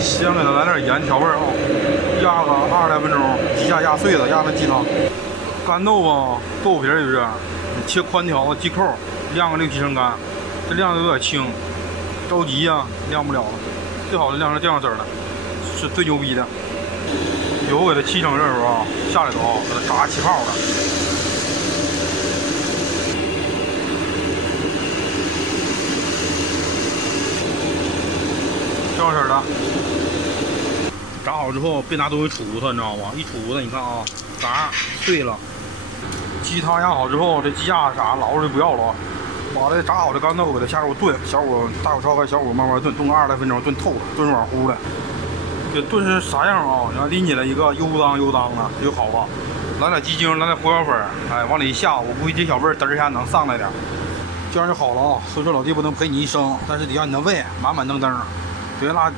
先给它来点盐调味啊，压个20来分钟，鸡架压碎了，压成鸡汤。干豆腐，豆腐皮就是，切宽条子，鸡扣，晾个6、7成干。这晾的有点轻，着急呀，晾不了了。最好是晾成这样式的，是最牛逼的。油给它沏成这时候啊，下里头啊，给它炸起泡了。这样式的。炸好之后，别拿东西杵它，你知道吗？一杵它，你看啊，炸碎了。鸡汤压好之后，这鸡架啥老子就不要了，把这炸好的干豆给它下锅炖，小火大火烧开，小火慢慢炖，炖个20来分钟，炖透了，炖软乎的。这炖是啥样啊？你看拎起来一个悠当的就好了。来点鸡精，来点胡椒粉，哎，往里一下，我估计这小味儿嘚一下能上来点，这样就好了啊。所以说老弟不能陪你一生，但是得让你的胃满满登登，别拉。